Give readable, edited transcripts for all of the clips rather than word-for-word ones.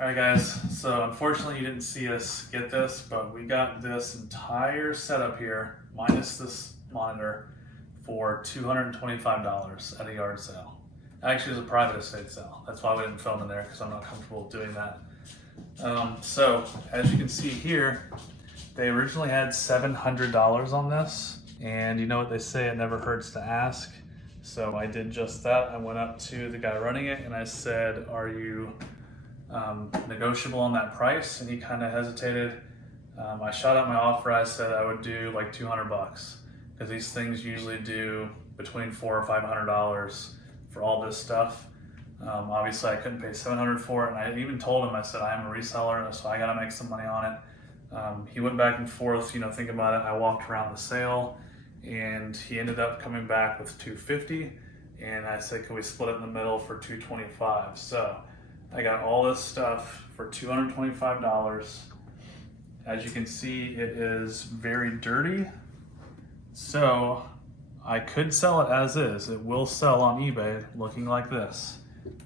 Alright guys, so unfortunately you didn't see us get this, but we got this entire setup here, minus this monitor, for $225 at a yard sale. Actually, it was a private estate sale. That's why we didn't film in there, because I'm not comfortable doing that. So, as you can see here, they originally had $700 on this, and you know what they say, it never hurts to ask. So I did just that. I went up to the guy running it and I said, are you negotiable on that price? And he kind of hesitated. I shot out my offer. I said I would do like 200 bucks, because these things usually do between $400 or $500 for all this stuff. Obviously I couldn't pay 700 for it, and I even told him, I said, I am a reseller, so I gotta make some money on it. He went back and forth, thinking about it. I walked around the sale and he ended up coming back with 250, and I said, can we split it in the middle for 225? So I got all this stuff for $225. As you can see, it is very dirty. So I could sell it as is. It will sell on eBay looking like this.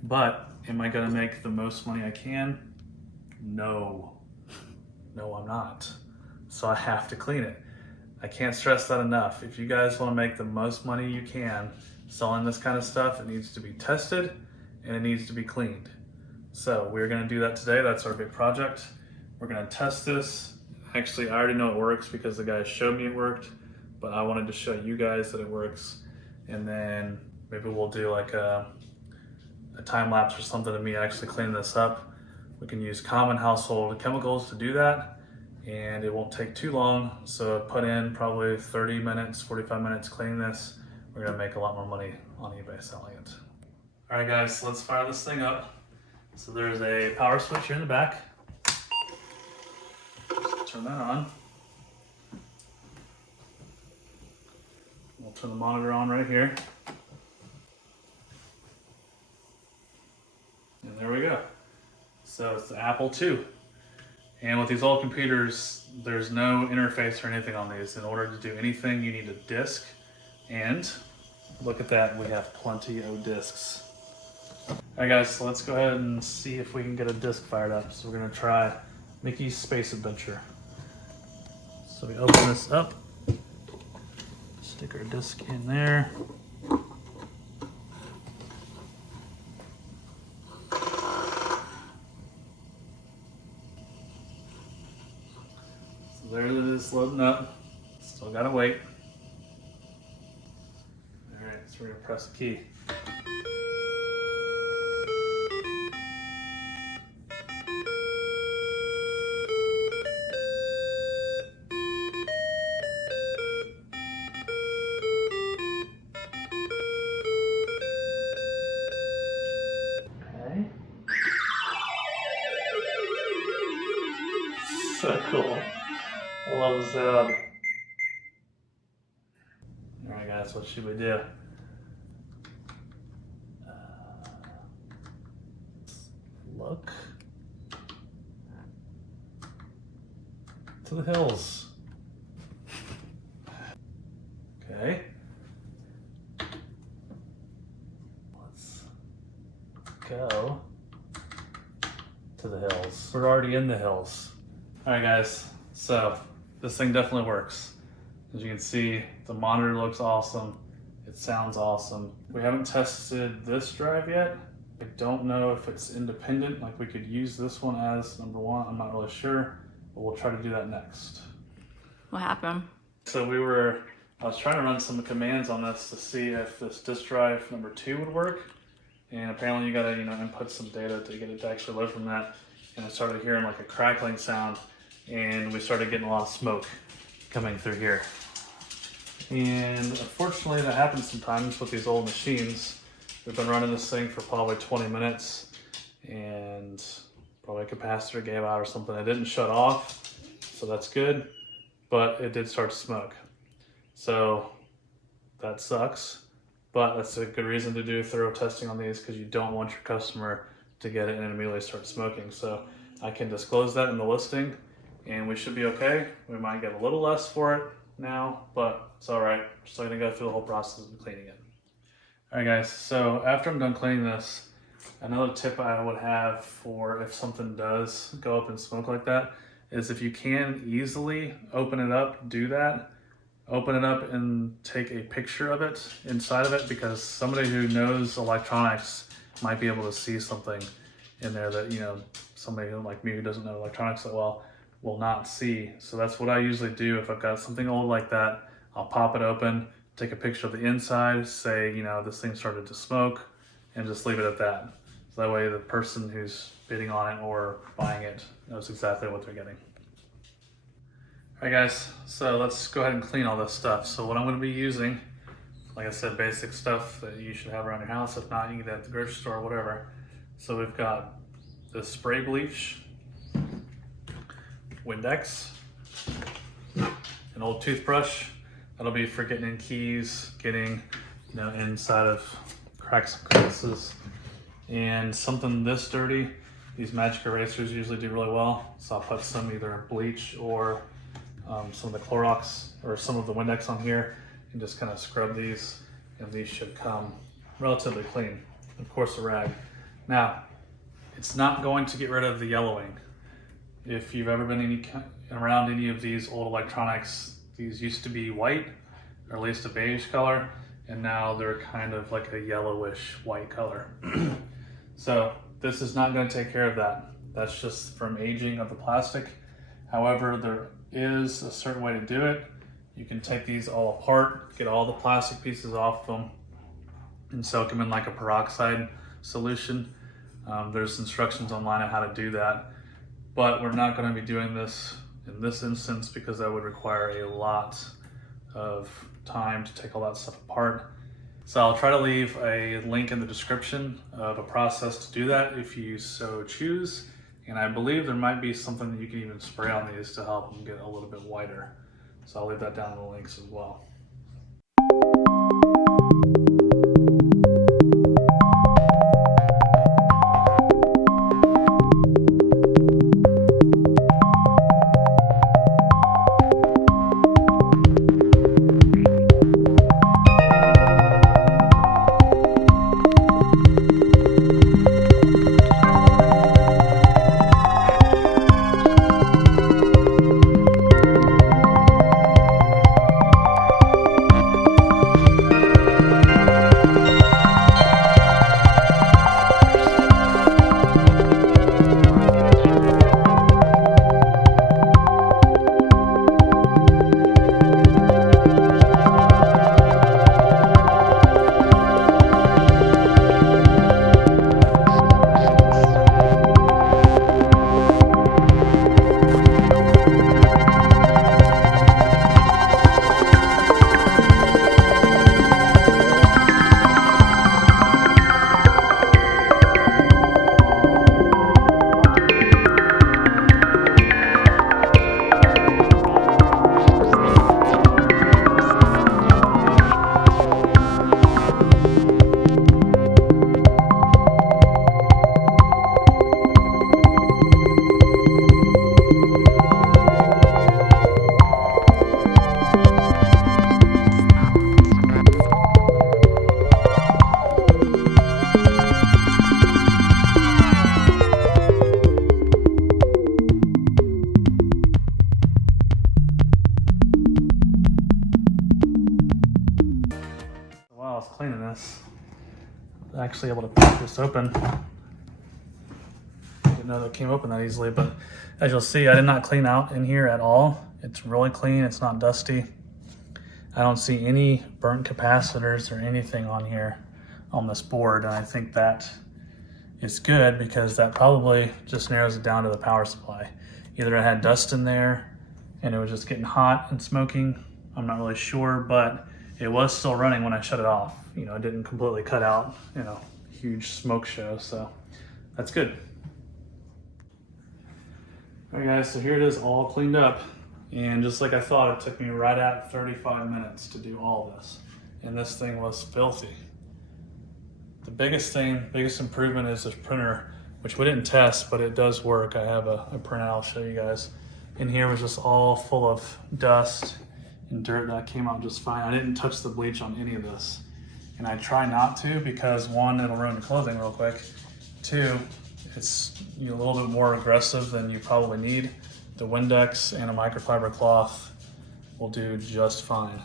But am I gonna make the most money I can? No. No, I'm not. So I have to clean it. I can't stress that enough. If you guys wanna make the most money you can selling this kind of stuff, it needs to be tested and it needs to be cleaned. So we're gonna do that today. That's our big project. We're gonna test this. Actually, I already know it works because the guy showed me it worked, but I wanted to show you guys that it works. And then maybe we'll do like a time lapse or something of me actually cleaning this up. We can use common household chemicals to do that, and it won't take too long. So put in probably 30 minutes, 45 minutes cleaning this. We're gonna make a lot more money on eBay selling it. All right guys, let's fire this thing up. So there's a power switch here in the back. Just turn that on. We'll turn the monitor on right here. And there we go. So it's the Apple II. And with these old computers, there's no interface or anything on these. In order to do anything, you need a disk. And look at that, we have plenty of disks. All right guys, so let's go ahead and see if we can get a disk fired up. So we're gonna try Mickey's Space Adventure. So we open this up, stick our disk in there. So there it is, loading up. Still gotta wait. All right, so we're gonna press the key. So cool. I love the sound. Alright guys, what should we do? Look to the hills. Okay. Let's go to the hills. We're already in the hills. All right guys, so this thing definitely works. As you can see, the monitor looks awesome. It sounds awesome. We haven't tested this drive yet. I don't know if it's independent, like we could use this one as number one. I'm not really sure, but we'll try to do that next. What happened? So I was trying to run some commands on this to see if this disk drive number 2 would work. And apparently you gotta, input some data to get it to actually load from that. And I started hearing like a crackling sound, and we started getting a lot of smoke coming through here. And unfortunately that happens sometimes with these old machines. We've been running this thing for probably 20 minutes, and probably a capacitor gave out or something. It didn't shut off, so that's good, but it did start to smoke. So that sucks, but that's a good reason to do thorough testing on these, because you don't want your customer to get it and immediately start smoking. So I can disclose that in the listing, and we should be okay. We might get a little less for it now, but it's all right. We're still gonna go through the whole process of cleaning it. All right guys, so after I'm done cleaning this, Another tip I would have for if something does go up in smoke like that is if you can easily open it up, do that. Open it up and take a picture of it inside of it, because somebody who knows electronics might be able to see something in there that, you know, somebody like me who doesn't know electronics that well will not see. So that's what I usually do if I've got something old like that. I'll pop it open, take a picture of the inside, say, you know, this thing started to smoke, and just leave it at that. So that way the person who's bidding on it or buying it knows exactly what they're getting. All right guys, so let's go ahead and clean all this stuff. So what I'm gonna be using, like I said, basic stuff that you should have around your house. If not, you can get it at the grocery store or whatever. So we've got the spray bleach, Windex, an old toothbrush. That'll be for getting in keys, getting, you know, inside of cracks and crevices. And something this dirty, these magic erasers usually do really well. So I'll put some either bleach or some of the Clorox or some of the Windex on here and just kind of scrub these, and these should come relatively clean. Of course, a rag. Now, it's not going to get rid of the yellowing. If you've ever been around any of these old electronics, these used to be white, or at least a beige color, and now they're kind of like a yellowish white color. So this is not going to take care of that. That's just from aging of the plastic. However, there is a certain way to do it. You can take these all apart, get all the plastic pieces off them, and soak them in like a peroxide solution. There's instructions online on how to do that, but we're not going to be doing this in this instance because that would require a lot of time to take all that stuff apart. So I'll try to leave a link in the description of a process to do that if you so choose. And I believe there might be something that you can even spray on these to help them get a little bit whiter. So I'll leave that down in the links as well. While I was cleaning this, I was actually able to pop this open. Didn't know that it came open that easily, but as you'll see, I did not clean out in here at all. It's really clean, it's not dusty. I don't see any burnt capacitors or anything on here on this board, and I think that is good because that probably just narrows it down to the power supply. Either it had dust in there and it was just getting hot and smoking, I'm not really sure, but it was still running when I shut it off. You know, it didn't completely cut out, you know, huge smoke show, so that's good. All right guys, so here it is all cleaned up. And just like I thought, it took me right at 35 minutes to do all this. And this thing was filthy. The biggest improvement is this printer, which we didn't test, but it does work. I have a printout I'll show you guys. In here was just all full of dust and dirt that came out just fine. I didn't touch the bleach on any of this. And I try not to because one, it'll ruin the clothing real quick. Two, it's a little bit more aggressive than you probably need. The Windex and a microfiber cloth will do just fine.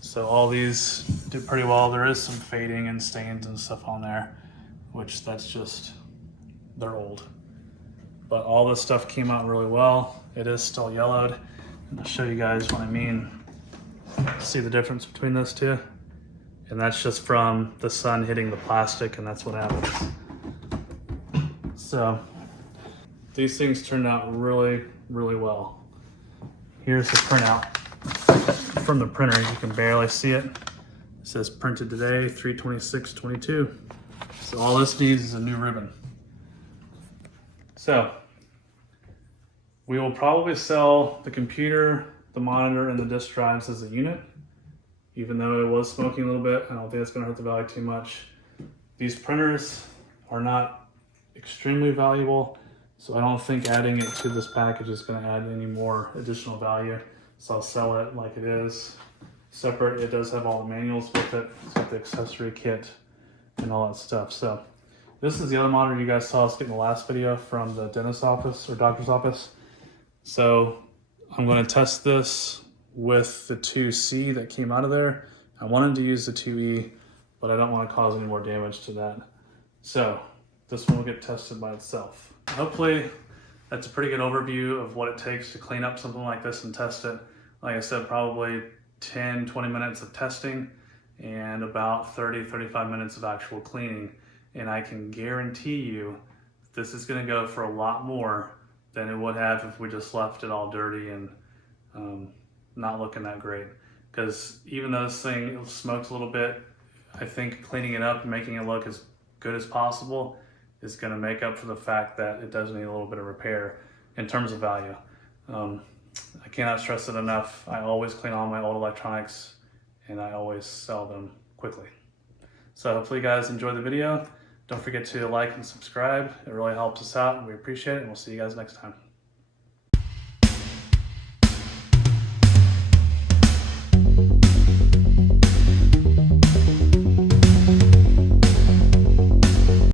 So all these do pretty well. There is some fading and stains and stuff on there, which they're old. But all this stuff came out really well. It is still yellowed. And I'll show you guys what I mean. See the difference between those two? And that's just from the sun hitting the plastic, and that's what happens. So these things turned out really, really well. Here's the printout from the printer. You can barely see it. It says printed today, 3/26/22. So all this needs is a new ribbon. So we will probably sell the computer, the monitor, and the disk drives as a unit. Even though it was smoking a little bit, I don't think it's gonna hurt the value too much. These printers are not extremely valuable, so I don't think adding it to this package is gonna add any more additional value. So I'll sell it like it is. Separate, it does have all the manuals with it. It's got the accessory kit and all that stuff. So this is the other monitor you guys saw us get in the last video from the dentist's office or doctor's office. So I'm gonna test this with the 2C that came out of there. I wanted to use the 2E, but I don't want to cause any more damage to that. So this one will get tested by itself. Hopefully that's a pretty good overview of what it takes to clean up something like this and test it. Like I said, probably 10-20 minutes of testing and about 30-35 minutes of actual cleaning. And I can guarantee you this is going to go for a lot more than it would have if we just left it all dirty and not looking that great. Because even though this thing smokes a little bit, I think cleaning it up and making it look as good as possible is going to make up for the fact that it does need a little bit of repair in terms of value. I cannot stress it enough. I always clean all my old electronics and I always sell them quickly. So hopefully you guys enjoyed the video. Don't forget to like and subscribe. It really helps us out and we appreciate it, and we'll see you guys next time.